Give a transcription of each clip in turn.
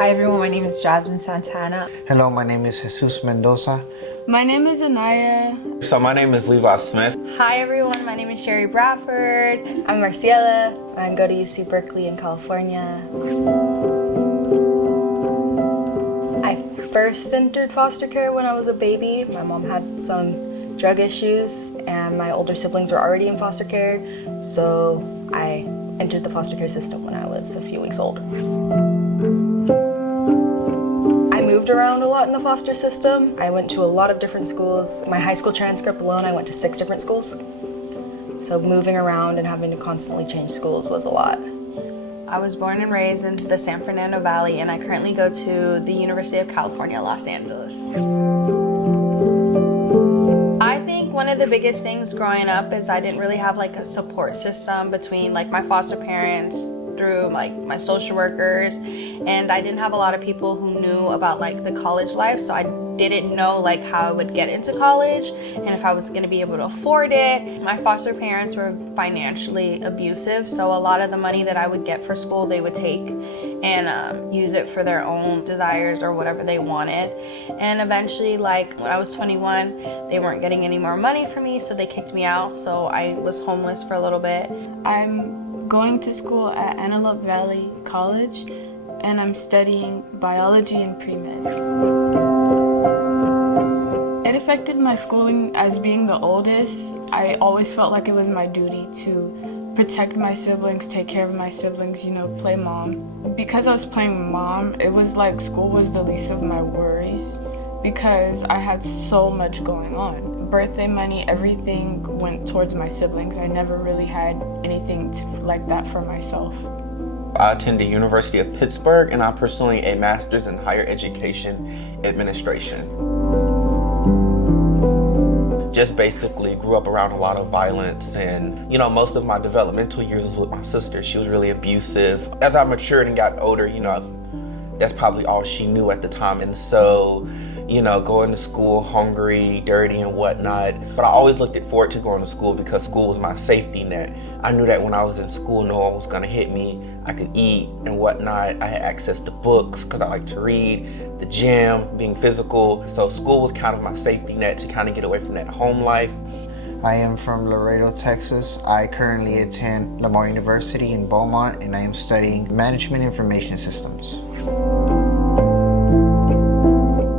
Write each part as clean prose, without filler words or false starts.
Hi everyone, my name is Jasmine Santana. Hello, my name is Jesus Mendoza. My name is Anaya. So my name is Levi Smith. Hi everyone, my name is Sherry Bradford. I'm Marciela. I go to UC Berkeley in California. I first entered foster care when I was a baby. My mom had some drug issues and my older siblings were already in foster care, so I entered the foster care system when I was a few weeks old. I moved around a lot in the foster system. I went to a lot of different schools. My high school transcript alone, I went to 6 different schools. So moving around and having to constantly change schools was a lot. I was born and raised in the San Fernando Valley, and I currently go to the University of California, Los Angeles. I think one of the biggest things growing up is I didn't really have like a support system between like my foster parents through like my social workers, and I didn't have a lot of people who knew about like the college life, so I didn't know like how I would get into college and if I was going to be able to afford it. My foster parents were financially abusive, so a lot of the money that I would get for school they would take and use it for their own desires or whatever they wanted. And eventually, like when I was 21, they weren't getting any more money for me, so they kicked me out, so I was homeless for a little bit. I'm going to school at Antelope Valley College, and I'm studying biology and pre-med. It affected my schooling as being the oldest. I always felt like it was my duty to protect my siblings, take care of my siblings, you know, play mom. Because I was playing mom, it was like school was the least of my worries because I had so much going on. Birthday money, everything went towards my siblings. I never really had anything like that for myself. I attended the University of Pittsburgh and I'm pursuing a master's in higher education administration. Just basically grew up around a lot of violence, and you know, most of my developmental years was with my sister. She was really abusive. As I matured and got older, you know, that's probably all she knew at the time. And so, you know, going to school hungry, dirty and whatnot. But I always looked forward to going to school because school was my safety net. I knew that when I was in school, no one was gonna hit me. I could eat and whatnot. I had access to books because I like to read, the gym, being physical. So school was kind of my safety net to kind of get away from that home life. I am from Laredo, Texas. I currently attend Lamar University in Beaumont, and I am studying Management Information Systems.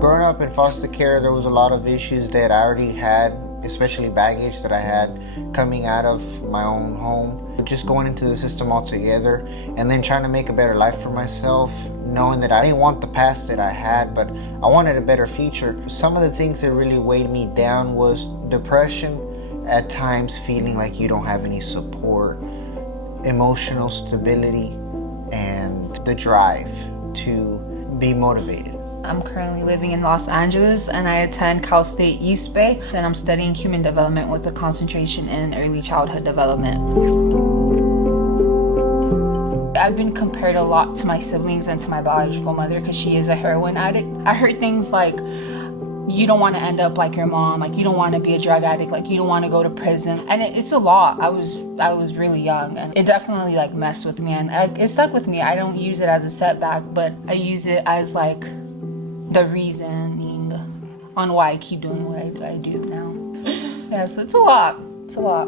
Growing up in foster care, there was a lot of issues that I already had, especially baggage that I had coming out of my own home. Just going into the system altogether and then trying to make a better life for myself, knowing that I didn't want the past that I had, but I wanted a better future. Some of the things that really weighed me down was depression, at times feeling like you don't have any support, emotional stability, and the drive to be motivated. I'm currently living in Los Angeles and I attend Cal State East Bay. Then I'm studying human development with a concentration in early childhood development. I've been compared a lot to my siblings and to my biological mother because she is a heroin addict. I heard things like, you don't want to end up like your mom, like you don't want to be a drug addict, like you don't want to go to prison. And it's a lot. I was really young and it definitely like messed with me and it stuck with me. I don't use it as a setback, but I use it as like the reasoning on why I keep doing what I do now. Yeah, so it's a lot. It's a lot.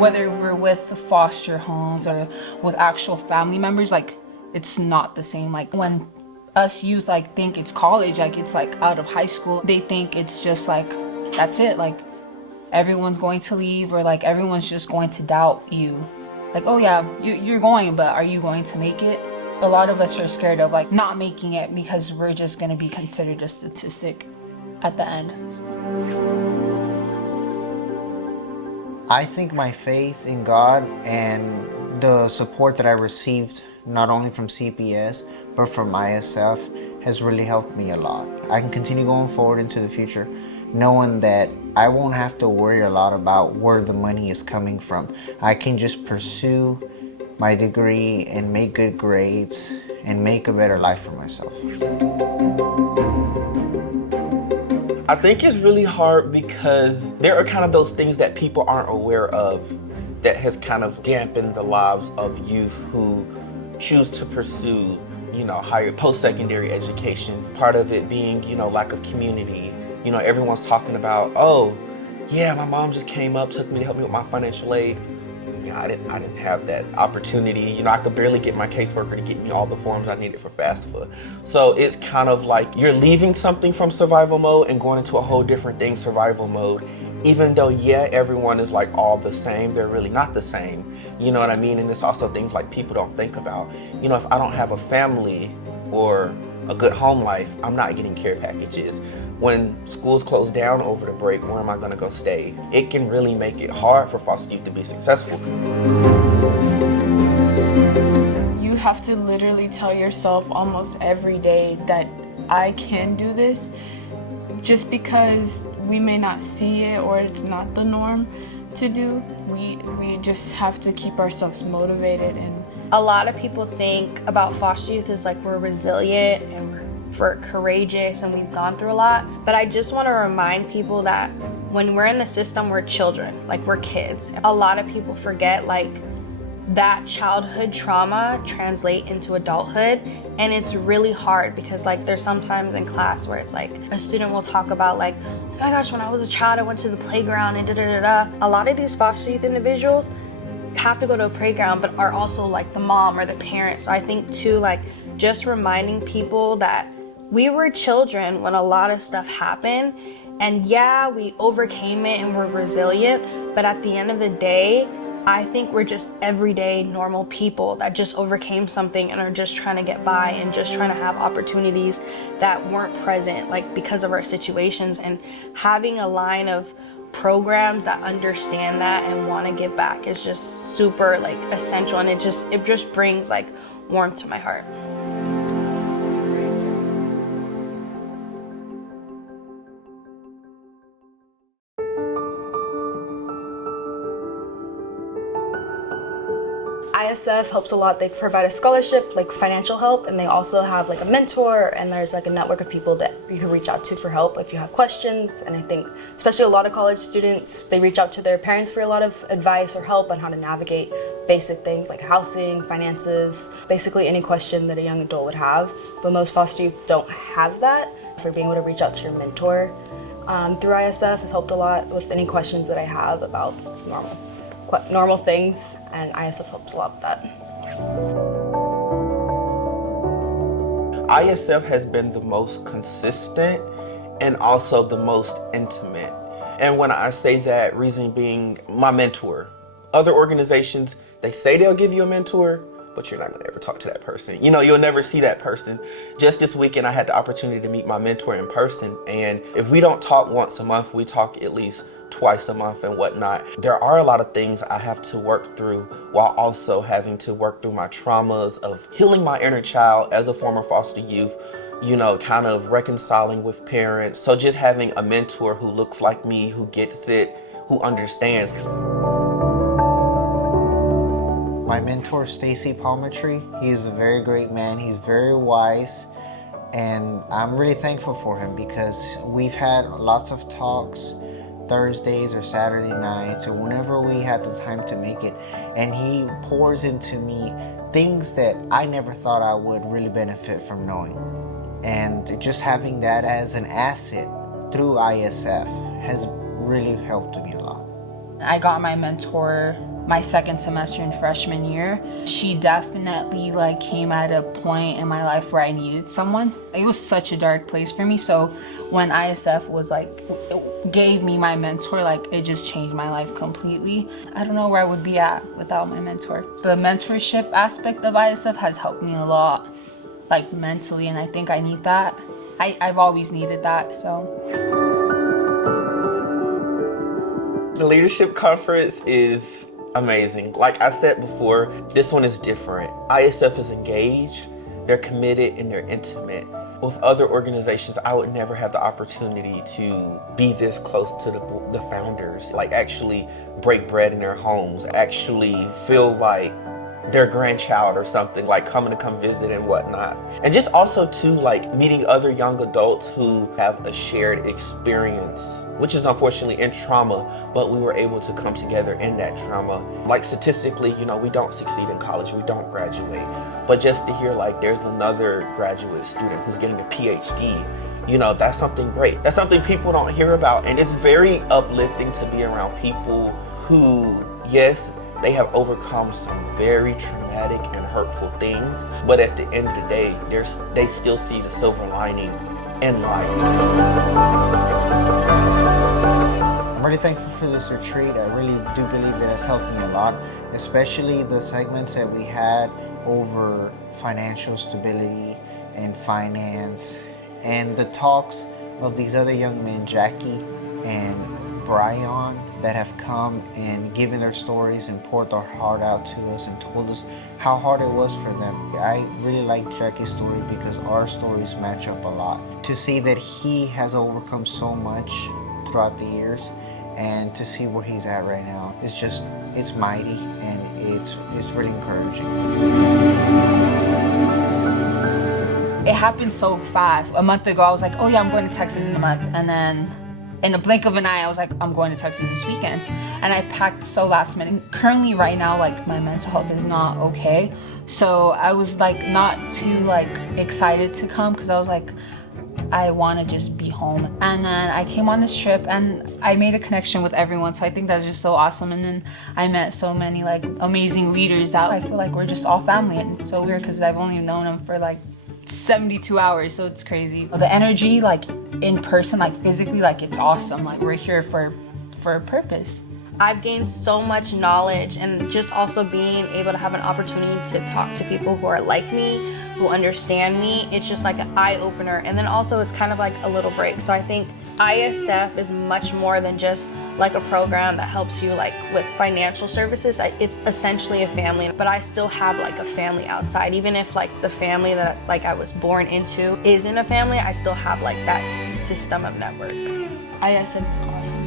Whether we're with foster homes or with actual family members, like it's not the same. Like when us youth like think it's college, like it's like out of high school, they think it's just like that's it, like everyone's going to leave or like everyone's just going to doubt you, like oh yeah, you're going, but are you going to make it? A lot of us are scared of like not making it because we're just going to be considered a statistic at the end. I think my faith in God and the support that I received not only from CPS but from ISF has really helped me a lot. I can continue going forward into the future knowing that I won't have to worry a lot about where the money is coming from. I can just pursue my degree and make good grades and make a better life for myself. I think it's really hard because there are kind of those things that people aren't aware of that has kind of dampened the lives of youth who choose to pursue, higher post-secondary education. Part of it being, lack of community. Everyone's talking about, oh, yeah, my mom just came up, took me to help me with my financial aid. I didn't have that opportunity. I could barely get my caseworker to get me all the forms I needed for FAFSA. So it's kind of like you're leaving something from survival mode and going into a whole different thing, survival mode. Even though, yeah, everyone is like all the same, they're really not the same. You know what I mean? And it's also things like people don't think about. If I don't have a family or a good home life, I'm not getting care packages. When schools close down over the break, where am I going to go stay? It can really make it hard for foster youth to be successful. You have to literally tell yourself almost every day that I can do this. Just because we may not see it or it's not the norm to do, we just have to keep ourselves motivated. And a lot of people think about foster youth as like we're resilient and we're courageous and we've gone through a lot. But I just want to remind people that when we're in the system, we're children, like we're kids. A lot of people forget like that childhood trauma translate into adulthood, and it's really hard because like there's sometimes in class where it's like a student will talk about like, oh my gosh, when I was a child I went to the playground and da-da-da-da. A lot of these foster youth individuals have to go to a playground but are also like the mom or the parent. So I think too, like just reminding people that we were children when a lot of stuff happened, and yeah, we overcame it and we're resilient, but at the end of the day, I think we're just everyday normal people that just overcame something and are just trying to get by and just trying to have opportunities that weren't present like because of our situations. And having a line of programs that understand that and want to give back is just super like essential, and it just brings like warmth to my heart. ISF helps a lot. They provide a scholarship, like financial help, and they also have like a mentor, and there's like a network of people that you can reach out to for help if you have questions. And I think especially a lot of college students, they reach out to their parents for a lot of advice or help on how to navigate basic things like housing, finances, basically any question that a young adult would have. But most foster youth don't have that. For being able to reach out to your mentor through ISF has helped a lot with any questions that I have about normal things, and ISF helps a lot with that. ISF has been the most consistent and also the most intimate. And when I say that, reason being my mentor. Other organizations, they say they'll give you a mentor, but you're not gonna ever talk to that person. You'll never see that person. Just this weekend, I had the opportunity to meet my mentor in person, and if we don't talk once a month, we talk at least twice a month and whatnot. There are a lot of things I have to work through while also having to work through my traumas of healing my inner child as a former foster youth, kind of reconciling with parents. So just having a mentor who looks like me, who gets it, who understands. My mentor, Stacy Palmetry, he's a very great man. He's very wise, and I'm really thankful for him because we've had lots of talks Thursdays or Saturday nights or whenever we had the time to make it, and he pours into me things that I never thought I would really benefit from knowing. And just having that as an asset through ISF has really helped me a lot. I got my mentor my second semester in freshman year. She definitely came at a point in my life where I needed someone. It was such a dark place for me, so when ISF was gave me my mentor, it just changed my life completely. I don't know where I would be at without my mentor. The mentorship aspect of ISF has helped me a lot, mentally, and I think I need that. I've always needed that, so. The leadership conference is amazing. Like I said before, this one is different. ISF is engaged, they're committed, and they're intimate. With other organizations, I would never have the opportunity to be this close to the founders, actually break bread in their homes, actually feel like their grandchild or something, like coming to come visit and whatnot. And just also too, like meeting other young adults who have a shared experience, which is unfortunately in trauma, but we were able to come together in that trauma. Like statistically, you know, we don't succeed in college, we don't graduate. But just to hear like there's another graduate student who's getting a PhD, you know, that's something great. That's something people don't hear about. And it's very uplifting to be around people who, yes, they have overcome some very traumatic and hurtful things, but at the end of the day, they still see the silver lining in life. I'm really thankful for this retreat. I really do believe it has helped me a lot, especially the segments that we had over financial stability and finance, and the talks of these other young men, Jackie and Brian, that have come and given their stories and poured their heart out to us and told us how hard it was for them. I really like Jackie's story because our stories match up a lot. To see that he has overcome so much throughout the years and to see where he's at right now, it's mighty and it's really encouraging. It happened so fast. A month ago, I was like, oh yeah, I'm going to Texas in a month. And then in a blink of an eye, I was like, I'm going to Texas this weekend. And I packed so last minute. Currently, right now, like my mental health is not okay. So I was like not too like excited to come because I was like, I want to just be home. And then I came on this trip and I made a connection with everyone. So I think that's just so awesome. And then I met so many like amazing leaders that I feel like we're just all family. And it's so weird because I've only known them for like 72 hours, so it's crazy. The energy, like in person, like physically, like it's awesome. Like we're here for a purpose. I've gained so much knowledge, and just also being able to have an opportunity to talk to people who are like me, who understand me, it's just like an eye-opener. And then also it's kind of like a little break. So I think ISF is much more than just like a program that helps you like with financial services. It's essentially a family, but I still have like a family outside. Even if like the family that like I was born into isn't a family, I still have like that system of network. ISF is awesome.